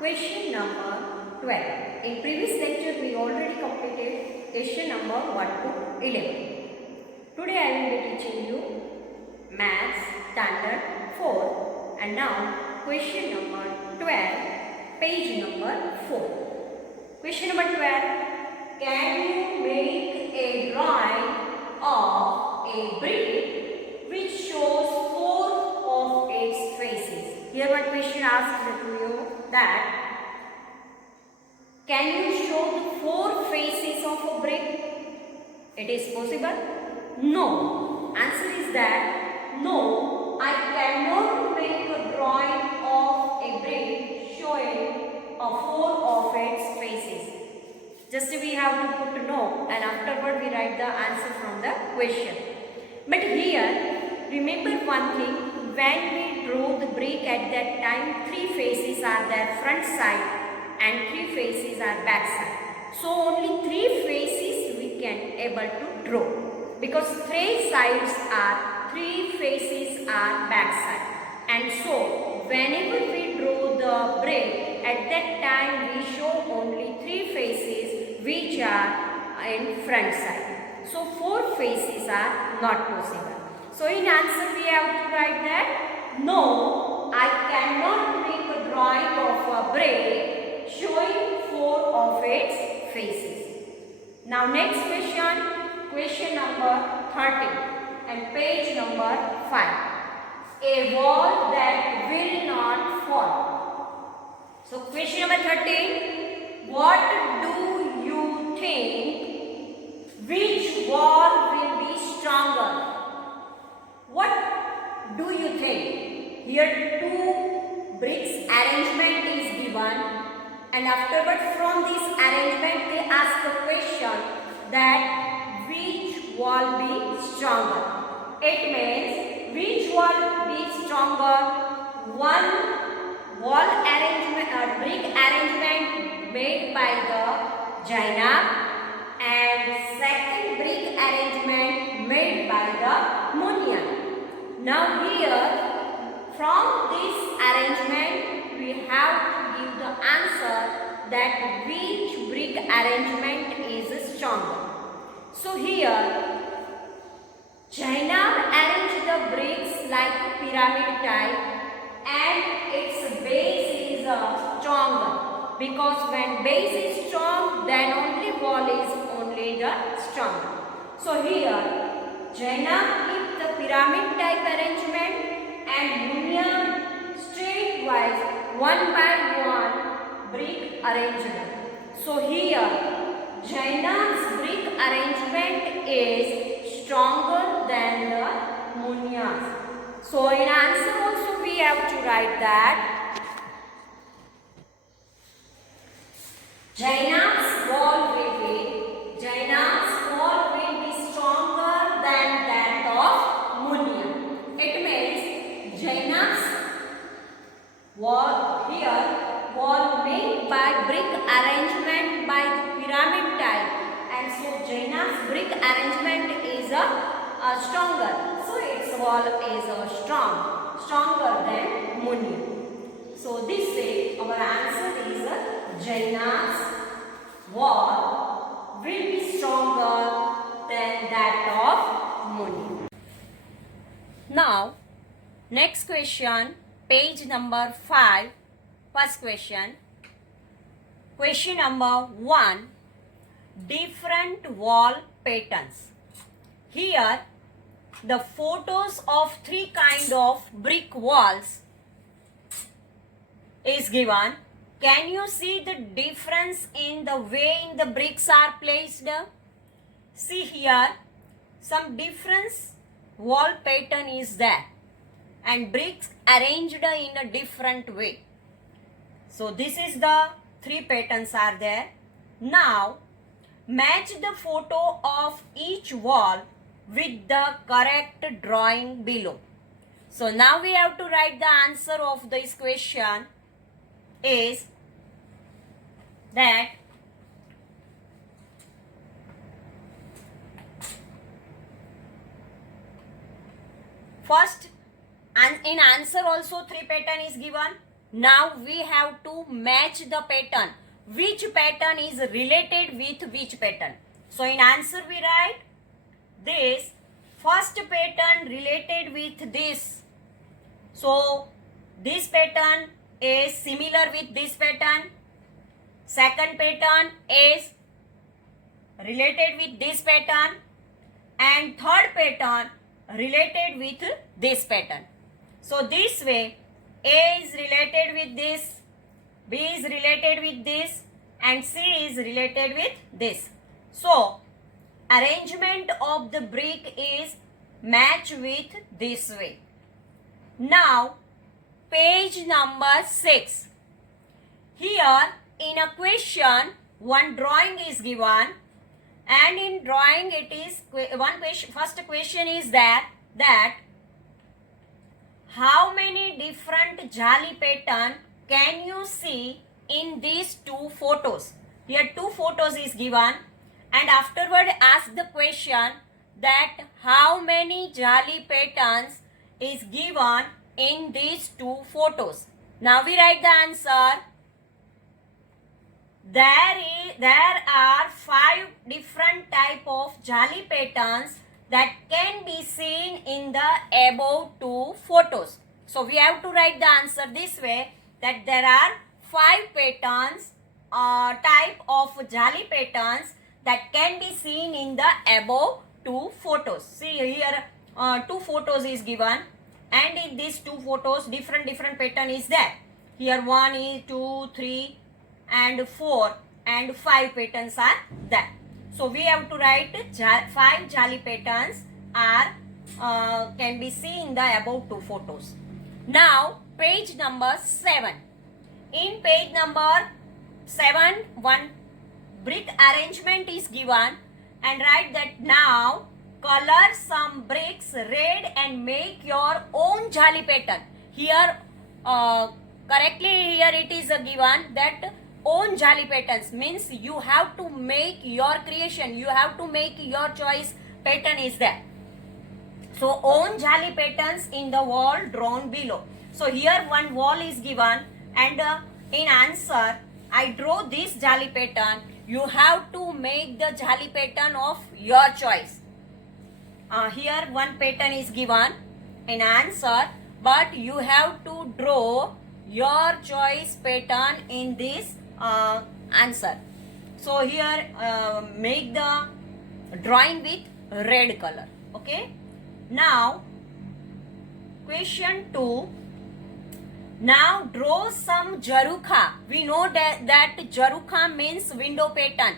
Question number 12. In previous lecture we already completed question number 1 to 11. Today I will be teaching you Maths Standard 4 and now question number 12, page number 4. Question number 12. Can you make a drawing of a brick which shows 4 of its faces? Here one question asked to you that can you show the 4 faces of a brick? It is possible? No. Answer is that no, I cannot make a drawing of a brick showing 4 of its faces. Just we have to put no and afterward we write the answer from the question. But here remember one thing, when we draw the brick at that time 3 faces are there, front side and 3 faces are back side. So only 3 faces we can able to draw because 3 faces are back side. And so whenever we draw the brick at that time we show only 3 faces which are in front side. So 4 faces are not possible. So in answer we have to write that no, I cannot make a drawing of a brick showing 4 of its faces. Now next question, question number 13 and page number 5. A wall that will not fall. So question number 13, what do you think, which wall will be stronger? What do you think? Here 2 bricks arrangement is given and afterwards from this arrangement they ask the question that which wall be stronger. It means which wall be stronger? One wall arrangement or brick arrangement made by the Jaina and second brick arrangement made by the Munyan. Now here from this arrangement we have to give the answer that which brick arrangement is stronger. So here Jaina arranged the bricks like pyramid type and its base is stronger because when base is strong then only wall is only the stronger. So here Jaina keep the pyramid type arrangement and Munya straight wise one by one brick arrangement. So here Jaina's brick arrangement is stronger than the Munya's. So in answer also we have to write that Jaina's wall will be stronger than that of Munya. It means Jaina's wall made by brick arrangement by the pyramid type, and so Jaina's brick arrangement is stronger. So its wall is stronger than Munya. So this way our answer is Jaina's wall will be stronger than that of Munya. Now next question, page number 5, first question. Question number 1, different wall patterns. Here the photos of 3 kind of brick walls is given. Can you see the difference in the way in the bricks are placed? See here some difference wall pattern is there and bricks arranged in a different way. So this is the 3 patterns are there. Now match the photo of each wall with the correct drawing below. So now we have to write the answer of this question is that first and in answer also 3 pattern is given. Now we have to match the pattern. Which pattern is related with which pattern? So in answer we write this first pattern related with this. So this pattern is similar with this pattern. Second pattern is related with this pattern. And third pattern related with this pattern. So this way A is related with this, B is related with this, and C is related with this. So arrangement of the brick is match with this way. Now page number 6. Here in a question one drawing is given, and in drawing it is first question is that how many different jali pattern can you see in these two photos? Here two photos is given, and afterward ask the question that how many jali patterns is given in these two photos. Now we write the answer. There are 5 different type of jali patterns that can be seen in the above two photos. So we have to write the answer this way, that there are 5 patterns type of jali patterns that can be seen in the above two photos. See here 2 photos is given, and in these 2 photos different pattern is there. Here 1 is 2, 3 and 4 and 5 patterns are there. So we have to write 5 jali patterns are can be seen in the above 2 photos. Now page number 7. In page number 7 one brick arrangement is given, and write that now color some bricks red and make your own jali pattern. Here correctly here it is given that own jali patterns means you have to make your creation, you have to make your choice pattern is there. So own jali patterns in the wall drawn below. So here one wall is given, and in answer I draw this jali pattern. You have to make the jali pattern of your choice. Here one pattern is given in answer, but you have to draw your choice pattern in this answer. So here make the drawing with red color. Okay. Now question 2. Now draw some jarukha. We know that jarukha means window pattern.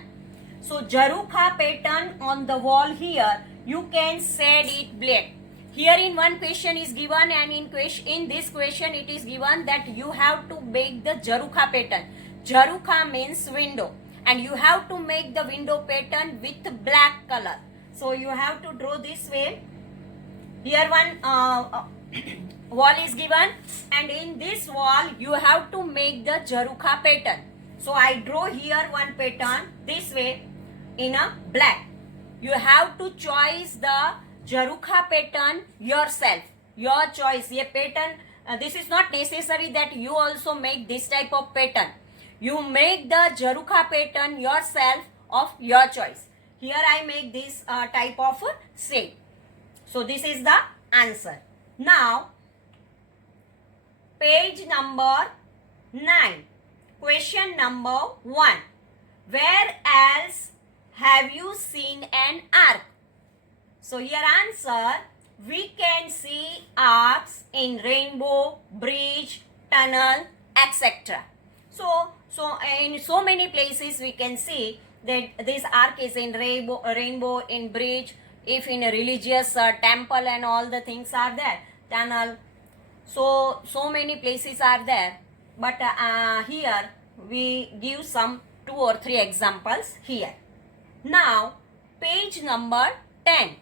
So jarukha pattern on the wall here, you can shade it black. Here in one question is given, and in this question it is given that you have to make the jarukha pattern. Jarukha means window, and you have to make the window pattern with black color. So you have to draw this way. Here one wall is given, and in this wall you have to make the jarukha pattern. So I draw here one pattern this way in a black. You have to choose the jarukha pattern yourself. Your choice. Ye pattern. This is not necessary that you also make this type of pattern. You make the jarukha pattern yourself of your choice. Here I make this type of shade. So this is the answer. Now page number 9. Question number 1. Where else have you seen an arc? So here answer, we can see arcs in rainbow, bridge, tunnel, etc. So in so many places we can see that this arc is in rainbow, in bridge, if in a religious temple and all the things are there, tunnel. So many places are there, but here we give some 2 or 3 examples here. Now page number 10.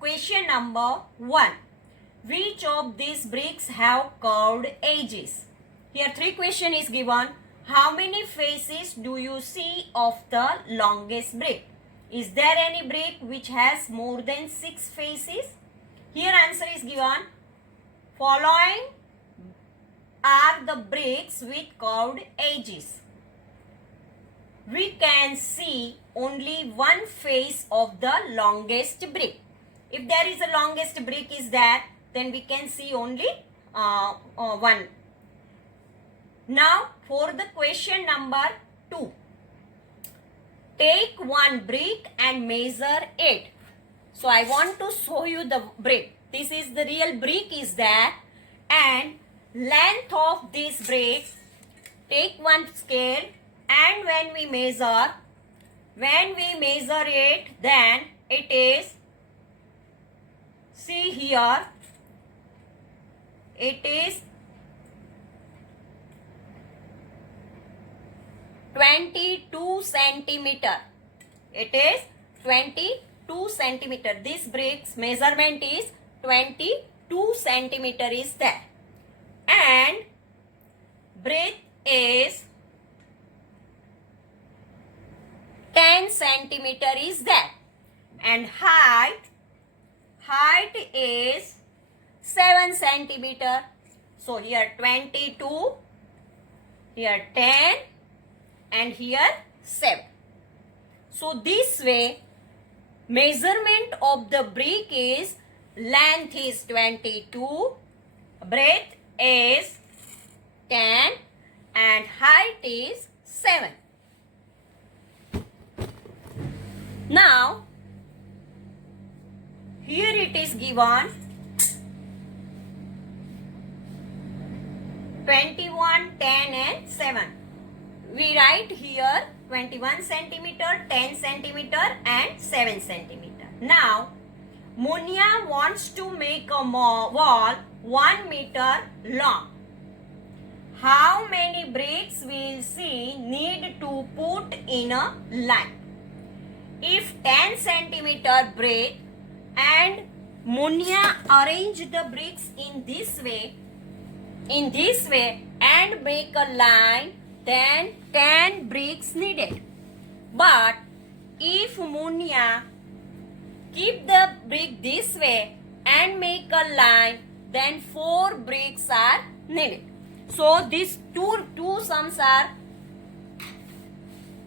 Question number 1. Which of these bricks have curved edges? Here 3 question is given. How many faces do you see of the longest brick? Is there any brick which has more than 6 faces? Here answer is given. Following are the bricks with curved edges. We can see only one face of the longest brick. If there is a longest brick is there, then we can see only one. Now for the question number 2. Take one brick and measure it. So I want to show you the brick. This is the real brick is there, and length of this brick. Take one scale, and when we measure it, then it is, see here, it is 22 centimeter. It is 22 centimeter. This brick's measurement is 22 centimeter is there. And breadth is 10 centimeter is there. And height is 7 centimeter. So here 22, here 10, and here 7. So this way measurement of the brick is length is 22, breadth is 10, and height is 7. Now here it is given 21, 10 and 7. We write here 21 centimeter, 10 centimeter and 7 centimeter. Now Munia wants to make a wall 1 meter long. How many bricks will she need to put in a line? If 10 centimeter brick and Munia arrange the bricks in this way and make a line, then 10 bricks needed. But if Munia keep the brick this way and make a line, then 4 bricks are needed. So these two sums are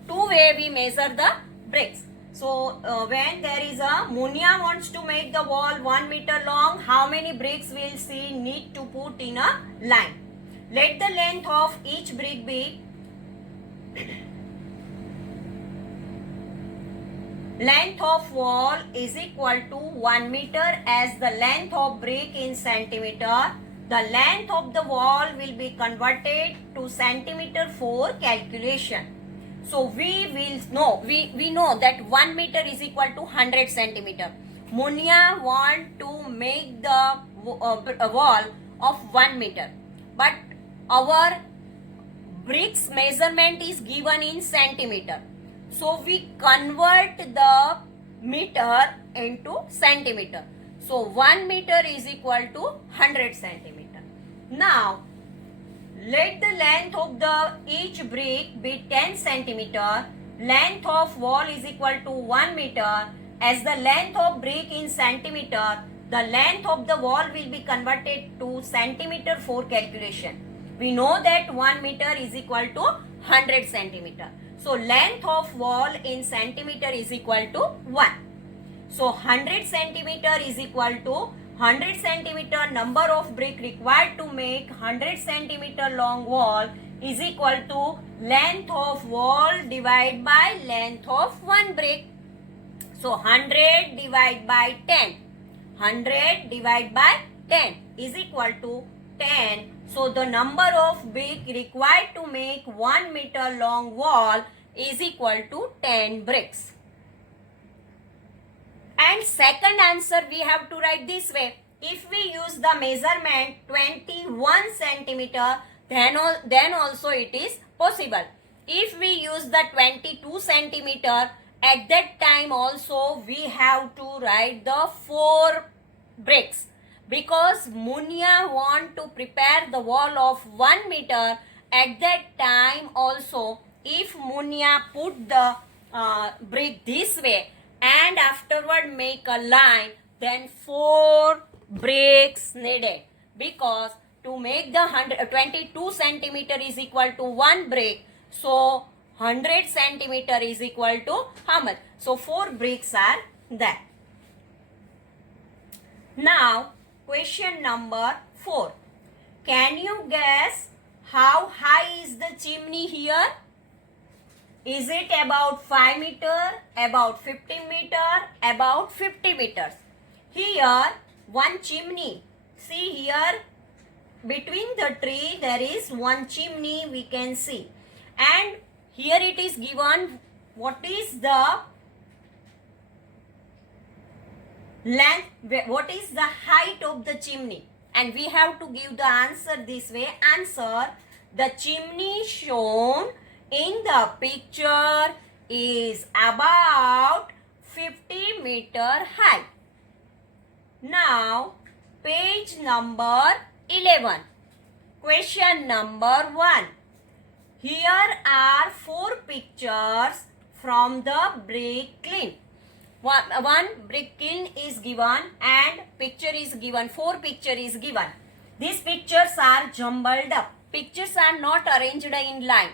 two way we measure the bricks. So when there is a Munia wants to make the wall 1 meter long, how many bricks will she need to put in a line? Let the length of each brick be length of wall is equal to 1 meter as the length of brick in centimeter. The length of the wall will be converted to centimeter for calculation. So we will know, we know that 1 meter is equal to 100 centimeter. Munia want to make the wall of 1 meter. But our bricks measurement is given in centimeter. So we convert the meter into centimeter. So 1 meter is equal to 100 centimeter. Now let the length of the each brick be 10 centimeter. Length of wall is equal to 1 meter. As the length of brick in centimeter, the length of the wall will be converted to centimeter for calculation. We know that 1 meter is equal to 100 centimeter. So length of wall in centimeter is equal to 1. So 100 centimeter is equal to 100 centimeter number of brick required to make 100 centimeter long wall is equal to length of wall divided by length of one brick. So 100 divided by 10. 100 divided by 10 is equal to 10. So the number of brick required to make 1 meter long wall is equal to 10 bricks. And second answer we have to write this way. If we use the measurement 21 centimeter, then also it is possible. If we use the 22 centimeter, at that time also we have to write the 4 bricks. Because Munia want to prepare the wall of 1 meter, at that time also if Munia put the brick this way and afterward make a line, then 4 bricks needed. Because to make the 22 centimeter is equal to 1 brick. So 100 centimeter is equal to how much? So 4 bricks are there. Now question number 4. Can you guess how high is the chimney here? Is it about 5 meter, about 15 meter, about 50 meters? Here one chimney. See here between the tree there is one chimney we can see. And here it is given what is the length, what is the height of the chimney. And we have to give the answer this way. Answer: the chimney shown in the picture is about 50 meter high. Now page number 11. Question number 1. Here are 4 pictures from the brick kiln. One brick kiln is given and picture is given. 4 picture is given. These pictures are jumbled up. Pictures are not arranged in line.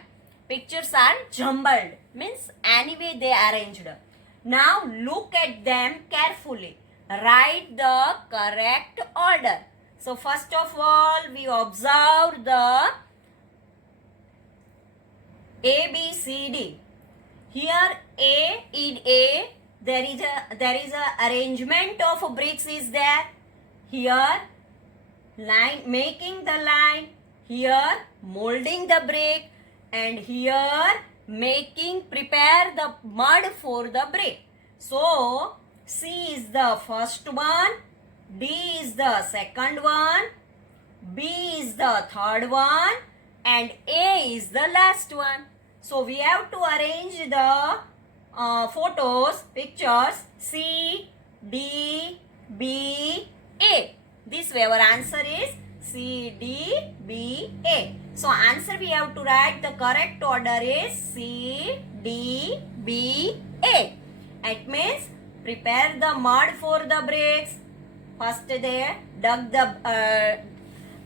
Pictures are jumbled. Means anyway they arranged. Now look at them carefully. Write the correct order. So first of all we observe the A, B, C, D. Here A in A there is a arrangement of bricks is there. Here line, making the line. Here molding the brick. And here prepare the mud for the brick. So C is the first one, D is the second one, B is the third one, and A is the last one. So we have to arrange the pictures C, D, B, A. This way our answer is C, D, B, A. So answer we have to write, the correct order is C, D, B, A. It means prepare the mud for the bricks. First they dug the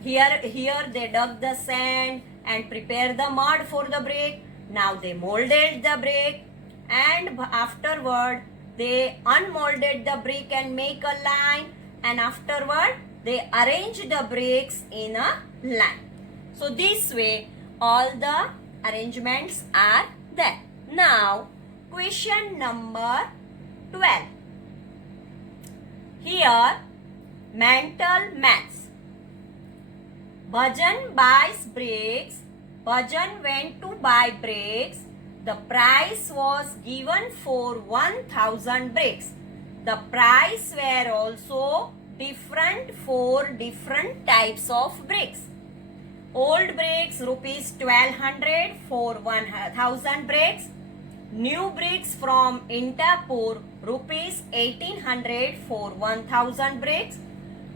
here they dug the sand and prepare the mud for the brick. Now they molded the brick and afterward they unmolded the brick and make a line, and afterward they arrange the bricks in a line. So this way all the arrangements are there. Now question number 12. Here mental maths. Bhajan buys bricks. Bhajan went to buy bricks. The price was given for 1000 bricks. The price were also different for different types of bricks. Old bricks rupees 1200 for 1000 bricks. New bricks from Intapur rupees 1800 for 1000 bricks.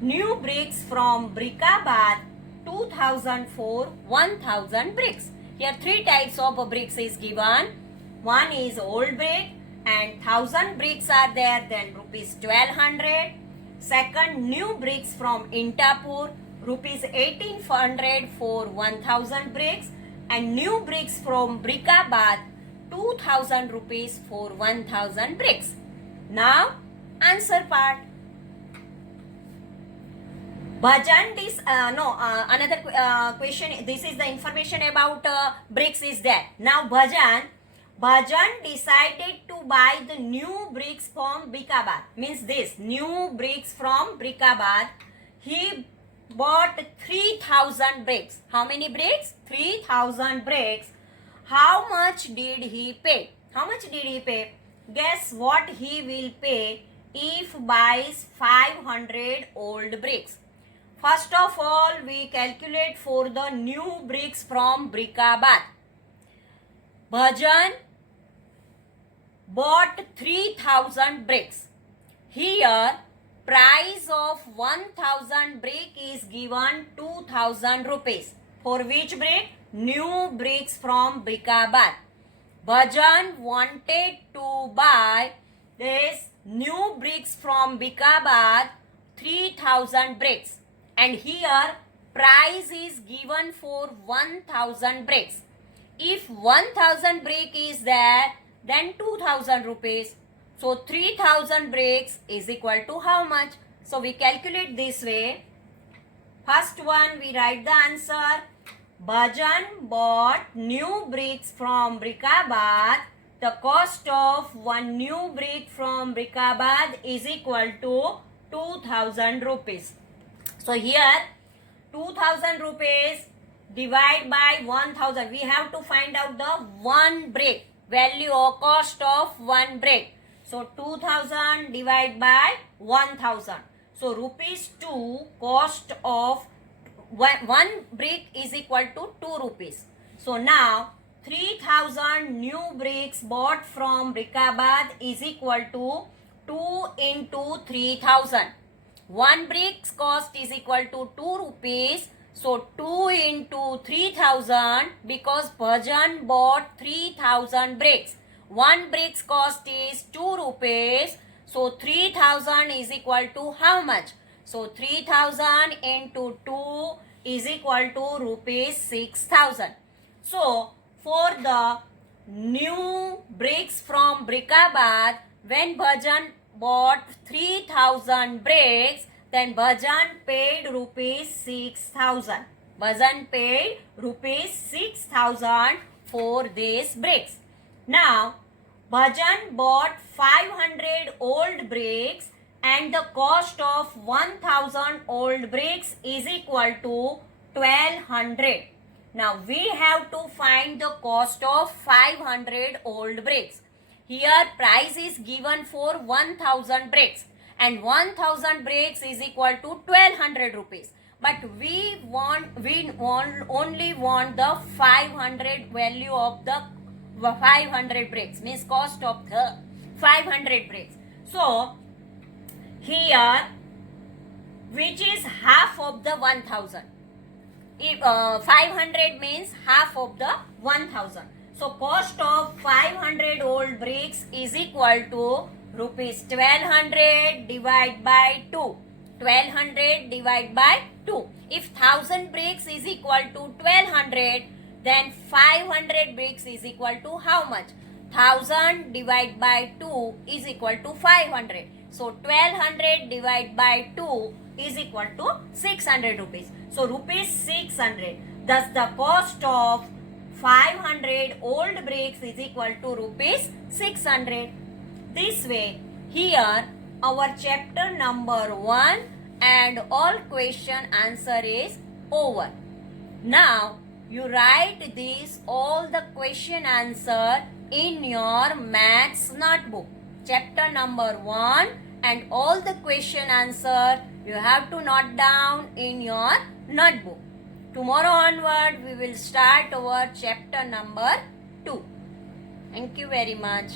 New bricks from Brickabad 2000 for 1000 bricks. Here 3 types of bricks is given. One is old brick and 1000 bricks are there, then rupees 1200. Second, new bricks from Intapur rupees 1800 for 1000 bricks, and new bricks from Brickabad 2000 rupees for 1000 bricks. Now answer part. Bhajan another question. This is the information about bricks is there. Now Bhajan decided to buy the new bricks from Brickabad. Means this new bricks from Brickabad. He bought 3000 bricks. How many bricks? 3000 bricks. How much did he pay? How much did he pay? Guess what he will pay if buys 500 old bricks. First of all, we calculate for the new bricks from Brickabad. Bhajan bought 3000 bricks. Here, price of 1000 brick is given 2000 rupees. For which brick? New bricks from Brickabad. Bhajan wanted to buy this new bricks from Brickabad 3000 bricks. And here price is given for 1000 bricks. If 1000 brick is there, then 2000 rupees. So 3000 bricks is equal to how much? So we calculate this way. First one, we write the answer. Bhajan bought new bricks from Brickabad. The cost of one new brick from Brickabad is equal to 2000 rupees. So here 2000 rupees divide by 1000. We have to find out the one brick value or cost of one brick. So 2000 divide by 1000. So rupees 2 cost of one brick is equal to 2 rupees. So now 3000 new bricks bought from Brickabad is equal to 2 into 3000. One brick's cost is equal to 2 rupees. So 2 into 3000, because Bhajan bought 3000 bricks. One brick's cost is 2 rupees. So 3000 is equal to how much? So 3000 into 2 is equal to rupees 6000. So for the new bricks from Brickabad, when Bhajan bought 3000 bricks, then Bhajan paid rupees 6000. Bhajan paid rupees 6000 for these bricks. Now Bhajan bought 500 old bricks and the cost of 1000 old bricks is equal to 1200. Now we have to find the cost of 500 old bricks. Here price is given for 1000 bricks and 1000 bricks is equal to 1200 rupees. But we only want the 500 value of the 500 bricks, means cost of the 500 bricks. So here, which is half of the 1000. If 500 means half of the 1000. So cost of 500 old bricks is equal to rupees 1200 divided by 2. 1200 divided by 2. If 1000 bricks is equal to 1200, then 500 bricks is equal to how much? 1000 divided by 2 is equal to 500. So 1200 divided by 2 is equal to 600 rupees. So rupees 600. Thus the cost of 500 old bricks is equal to rupees 600. This way, here our chapter number 1 and all question answer is over. Now you write this all the question answer in your maths notebook. Chapter number 1 and all the question answer you have to note down in your notebook. Tomorrow onward we will start our chapter number 2. Thank you very much.